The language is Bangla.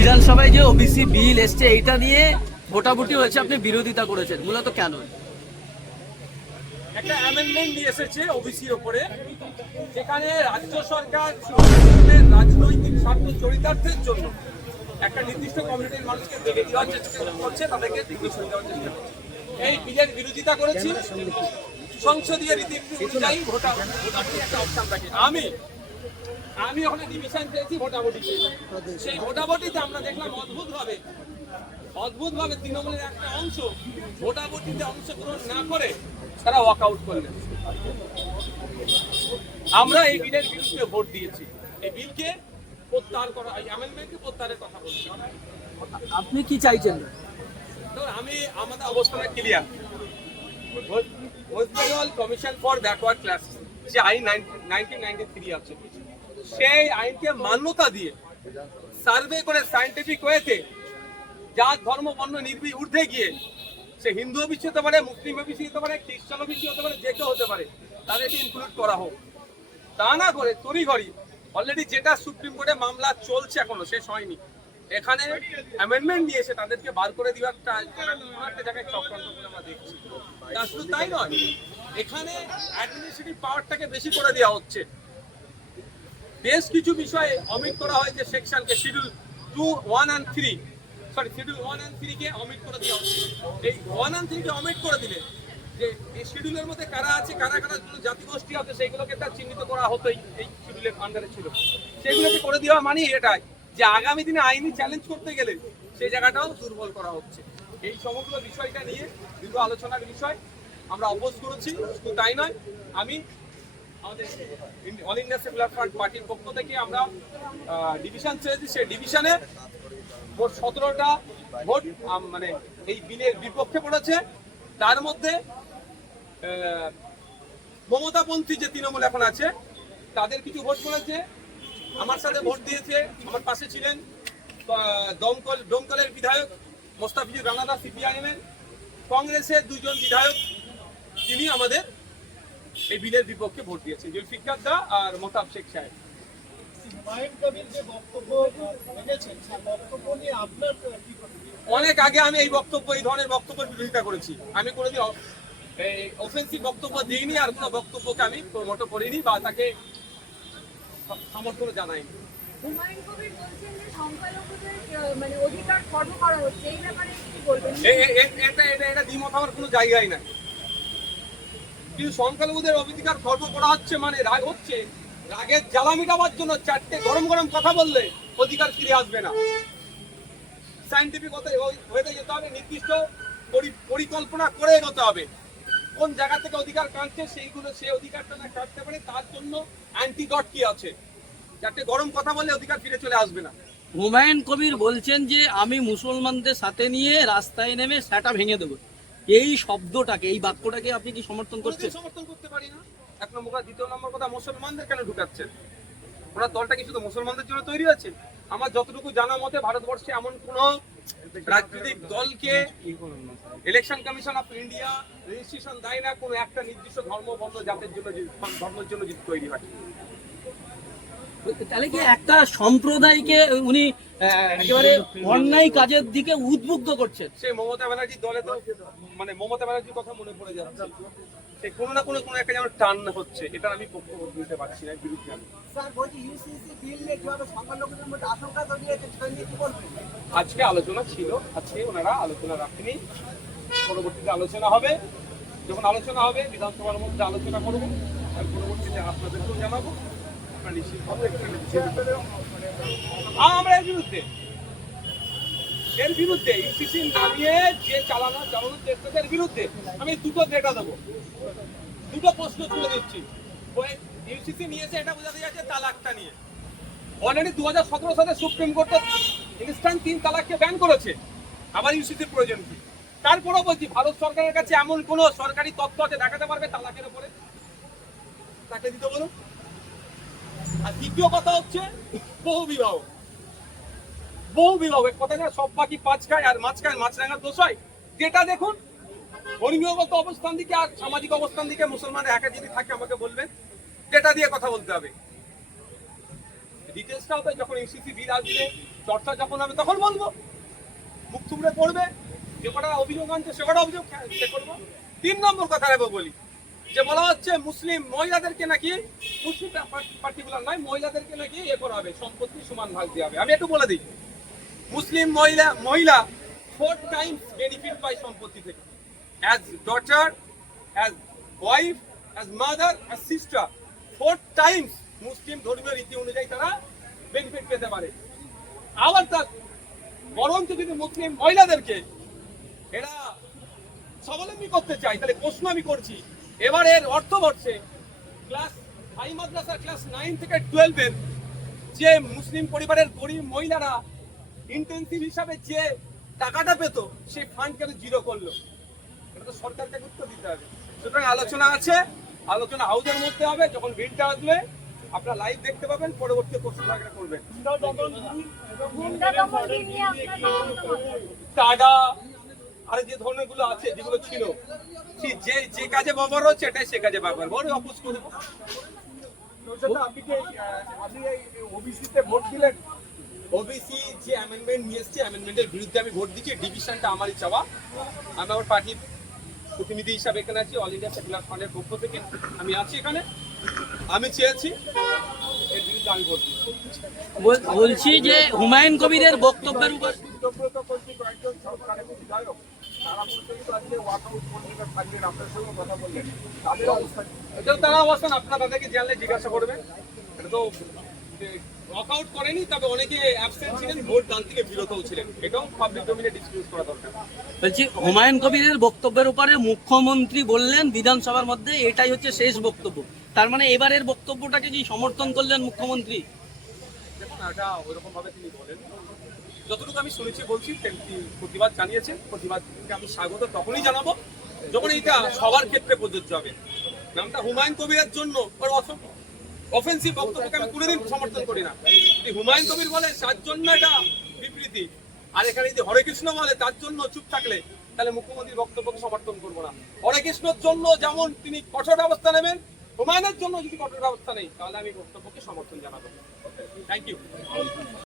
বিধানসভায় যে ওবিসি বিল এসছে এইটা নিয়ে ভোটাভুটি হয়েছে, আপনি বিরোধিতা করেছেন, মূলত কেন? একটা অ্যামেন্ডমেন্ট নিয়ে এসেছে ওবিসির ওপরে, যেখানে রাজ্য সরকার রাজনৈতিক স্বার্থ চরিতার্থের জন্য একটা নির্দিষ্ট কমিউনিটির মানুষকে বেড়ে দেওয়ার চেষ্টা করছে, তাদেরকে ডিভিশন দেওয়ার চেষ্টা করছে। এই বিলের বিরোধিতা করেছি। সংসদীয় রীতি অনুযায়ী ভোটাভুটি একটা অপশন থাকে। আমি ওখানে ডিভিশন পেয়েছি ভোটাভুটি। সেই ভোটাভুটিতে আমরা দেখলাম অদ্ভুতভাবে তৃণমূলের একটা অংশ ভোটাভুটিতে অংশগ্রহণ না করে তারা ওয়াক আউট করলেন। আমরা এই বিলের বিরুদ্ধে ভোট দিয়েছি। এই বিলকে প্রত্যাহার করা, এই অ্যামেন্ডমেন্টকে প্রত্যাহারের কথা বলছি। আপনি কি চাইছেন? আমাদের অবস্থান clear. West Bengal commission for backward class যে আইন 1993 আছে, সেই আইনকে মান্যতা দিয়ে সার্ভে করে সায়েন্টিফিক ওয়েতে জাত ধর্ম বর্ণ ঊর্ধ্বে গিয়ে, সে হিন্দু ওবিসি হতে পারে, মুসলিম ওবিসি হতে পারে, খ্রিস্টান ওবিসি হতে পারে, যে কেউ হতে পারে, তাদেরকে ইনক্লুড করা হোক। তা না করে তড়িঘড়ি অলরেডি যেটা সুপ্রিম কোর্টে মামলা চলছে, এখনো শেষ হয়নি, এখানে অ্যামেন্ডমেন্ট নিয়েছে তাদেরকে বার করে দেওয়ার একটা জায়গায় চক্রান্ত করে আমরা দেখছি। তা শুধু তাই নয়, এখানে অ্যাডমিনিস্ট্রেটিভ পাওয়ারটাকে বেশি করে দেওয়া হচ্ছে। বেশ কিছু বিষয়ে অমিট করা হয়েছে সেকশনকে, শিডিউল 1 and 3 কে অমিট করে দেওয়া হচ্ছে। এই 1 and 3 কে অমিট করে দিলে যে এই শিডিউলের মধ্যে কারা আছে, কারা জাতিগোষ্ঠী আছে, সেইগুলোকে তার চিহ্নিত করা হতো, এই শিডিউলের আন্ডারে ছিল। সেগুলোকে করে দেওয়া মানে এটাই যে আগামী দিনে আইনি চ্যালেঞ্জ করতে গেলে সেই জায়গাটাও দুর্বল করা হচ্ছে। এই সমগ্র বিষয়টা নিয়ে দীর্ঘ আলোচনার বিষয়, আমরা অপোজ করেছি। শুধু তাই নয়, আমি আমাদের অল ইন্ডিয়া সেকুলার ফ্রন্ট পার্টির পক্ষ থেকে আমরা ডিভিশন চেয়েছি। সেই ডিভিশনে মোট 17টা ভোট মানে এই বিলের বিপক্ষে পড়েছে। তার মধ্যে মমতাপন্থী যে তৃণমূল এখন আছে তাদের কিছু ভোট পড়েছে, আমার সাথে ভোট দিয়েছে। আমার পাশে ছিলেন দমকলের বিধায়ক মোস্তাফিজুর রানাদা সিপিআইএমের, কংগ্রেসের 2 জন বিধায়ক, তিনি আমাদের এই বিলের বিপক্ষে ভোট দিয়েছেন, জুলফিকার দা আর মোতাব শেখ সাহেব। অনেক আগে আমি এই ধরনের বক্তব্যের বিরোধিতা করেছি। আমি কোনোদিন অফেন্সিভ বক্তব্য দিইনি, আর কোনো বক্তব্যকে আমি প্রমোট করিনি বা তাকে সমর্থন জানাইনি। এটা দ্বিমত হওয়ার কোনো জায়গায় নাই। কিন্তু সংখ্যালঘুদের অধিকার খর্ব করা হচ্ছে মানে রাগ হচ্ছে, রাগের জ্বালা মিটাবার জন্য 4টে গরম গরম কথা বললে অধিকার ফিরে আসবে না। সায়েন্টিফিক হতে যেতে হবে, নির্দিষ্ট পরিকল্পনা করে এগোতে হবে। কোন জায়গা থেকে অধিকার কাটছে সেই অধিকারটা না কাটতে পারে, তার জন্য অ্যান্টিডট কি আছে। 4টে গরম কথা বললে অধিকার ফিরে চলে আসবে না। হুমায়ুন কবির বলছেন যে আমি মুসলমানদের সাথে নিয়ে রাস্তায় নেমে সেটা ভেঙে দেবো, এই শব্দটাকে, এই বাক্যটাকে আপনি কি সমর্থন করছেন? সমর্থন করতে পারি না। 1 নম্বর কথা। 2 নম্বর কথা, মুসলমানদের কেন ঢুকাচ্ছেন? ওনার দলটা কি শুধু মুসলমানদের জন্য তৈরি আছে? আমার যতটুকু জানা মতে ভারতবর্ষে এমন কোন রাজনৈতিক দলকে election commission of India registration দেয় না কোনো একটা নির্দিষ্ট ধর্ম বর্ণ জাতের জন্য, ধর্মের জন্য যদি তৈরি হয়। তাহলে কি একটা সম্প্রদায়কে উনি একেবারে অন্যায় কাজের দিকে উদ্বুদ্ধ করছেন? সেই মমতা ব্যানার্জির দলে তো মানে মমতা ব্যানার্জির কথা মনে পড়ে যাচ্ছে। সে কোনো না কোনো একটা যেন টান হচ্ছে, এটা আমি বক্তব্য দিতে পারছি না, বিরুদ্ধে আমি। আজকে আলোচনা ছিল, আজকে ওনারা আলোচনা রাখেনি, পরবর্তীতে আলোচনা হবে। যখন আলোচনা হবে বিধানসভার মধ্যে আলোচনা করবো, আর পরবর্তীতে আপনাদেরকেও জানাবো। আমরা এর বিরুদ্ধে ইউসিসি নামিয়ে যে চালানোর চেষ্টার বিরুদ্ধে আমি 2টো ডেটা দেবো, 2টো প্রশ্ন তুলে দিচ্ছি। ইউসিসি নিয়েছে, এটা বোঝাতে যাচ্ছে তালাকটা নিয়ে। অলরেডি 2017 সালে সুপ্রিম কোর্ট ইনস্ট্যান্ট 3 তালাককে ব্যান করেছে। আবার ইউসিসির প্রয়োজন কি? তারপরেও বলছি, ভারত সরকারের কাছে এমন কোন সরকারি তথ্য আছে দেখাতে পারবে তালাকের উপরে? তাকে দিতে বলুন। আর দ্বিতীয় কথা হচ্ছে বহু বিবাহ। কথা না, সব পাখি পাঁচ খায় আর মাছ খায়, মাছরাঙার দোষ হয়। যেটা দেখুন, ধর্মীয়গত অবস্থান দিকে আর সামাজিক অবস্থান দিকে মুসলমান একা যদি থাকে আমাকে বলবেন, ডেটা দিয়ে কথা বলতে হবে। ডিটেলসটাও তো যখন ইউসিসি বিল আসবে চর্চা যখন হবে তখন বলবো, মুখ থুবড়ে পড়বে, যে কটা অভিযোগ আনছে সে কটা অভিযোগ সে করবো। 3 নম্বর কথা বলি, যে বলা হচ্ছে মুসলিম মহিলাদেরকে নাকি, মুসলিম পার্টিকুলার নয়, মহিলাদেরকে নাকি করা হবে, সম্পত্তি সমান ভাগ দেওয়া হবে। আমি একটু বলে দিই, মুসলিম মহিলা 4 টাইমস বেনিফিট পায় সম্পত্তি থেকে, as daughter, as wife, as mother, as sister, 4 times মুসলিম ধর্মীয় রীতি অনুযায়ী তারা বেনিফিট পেতে পারে। আবার তার বরঞ্চ যদি মুসলিম মহিলাদেরকে এরা স্বাবলম্বী করতে চায়, তাহলে প্রশ্ন আমি করছি, এবারের অর্থবর্ষে ক্লাস 5 মাদ্রাসা ক্লাস 9 থেকে 12 এর যে মুসলিম পরিবারের গরিব মহিলারা ইন্টেনসিভ হিসাবে যে টাকাটা পেত, সেই ফান্ড কেন জিরো করলো? এটা তো সরকারকে উত্তর দিতে হবে। সুতরাং আলোচনা আছে, আলোচনা হাউসের মধ্যে হবে, যখন বিলটা আসবে আপনারা লাইভ দেখতে পাবেন, পরবর্তী প্রশ্ন করবেন। টাকা আর যে ধরনের গুলো আছে, যেগুলো ছিল, যে কাজে ব্যবহার হচ্ছে এটাই সে কাজে ব্যবহার, বড় অপোজ করবো। ওবিসি যে অ্যামেন্ডমেন্ট নিয়ে এসছে, অ্যামেন্ডমেন্টের বিরুদ্ধে আমি ভোট দিচ্ছি। ডিভিশনটা আমারই চাওয়া, আমি আমার পার্টির প্রতিনিধি হিসাবে এখানে আছি, অল ইন্ডিয়া সেকুলার ফ্রন্টের পক্ষ থেকে আমি আছি এখানে। আমি চেয়েছি এর বিরুদ্ধে আমি ভোট দিচ্ছি। বলছি যে হুমায়ুন কবিরের বক্তব্যের উপর তারা অবস্থান আপনারা তাদেরকে জানলে জিজ্ঞাসা করবেন। এটা তো ওয়াকআউট করেনি, তবে অনেকে অ্যাবসেন্ট ছিলেন, ভোট দান থেকে বিরতও ছিলেন, এটাও পাবলিক ডোমেইনে ডিসক্লোজ করা দরকার। বলছি হুমায়ুন কবিরের বক্তব্যের উপরে মুখ্যমন্ত্রী বললেন বিধানসভার মধ্যে এটাই হচ্ছে শেষ বক্তব্য, তার মানে এবারের বক্তব্যটাকে কি সমর্থন করলেন মুখ্যমন্ত্রী? দেখুন, এটা ওইরকম ভাবে তিনি বলেন, যতটুকু আমি শুনেছি বলছি, তিনি প্রতিবাদ জানিয়েছেন। প্রতিবাদকে আমি স্বাগত তখনই জানাবো যখন এটা সবার ক্ষেত্রে প্রযোজ্য হবে। নামটা হুমায়ুন কবিরের জন্য অফেন্সিভ বক্তব্যকে আমি কোনোদিন সমর্থন করি না। যদি হুমায়ুন কবির বলে তার জন্য এটা বিবৃতি, আর এখানে যদি হরে কৃষ্ণ বলে তার জন্য চুপ থাকলে, তাহলে মুখ্যমন্ত্রীর বক্তব্যকে সমর্থন করবো না। হরে কৃষ্ণর জন্য যেমন তিনি কঠোর ব্যবস্থা নেবেন, হুমায়ুনের জন্য যদি কঠোর ব্যবস্থা নেই, তাহলে আমি বক্তব্যকে সমর্থন জানাবো। Thank you.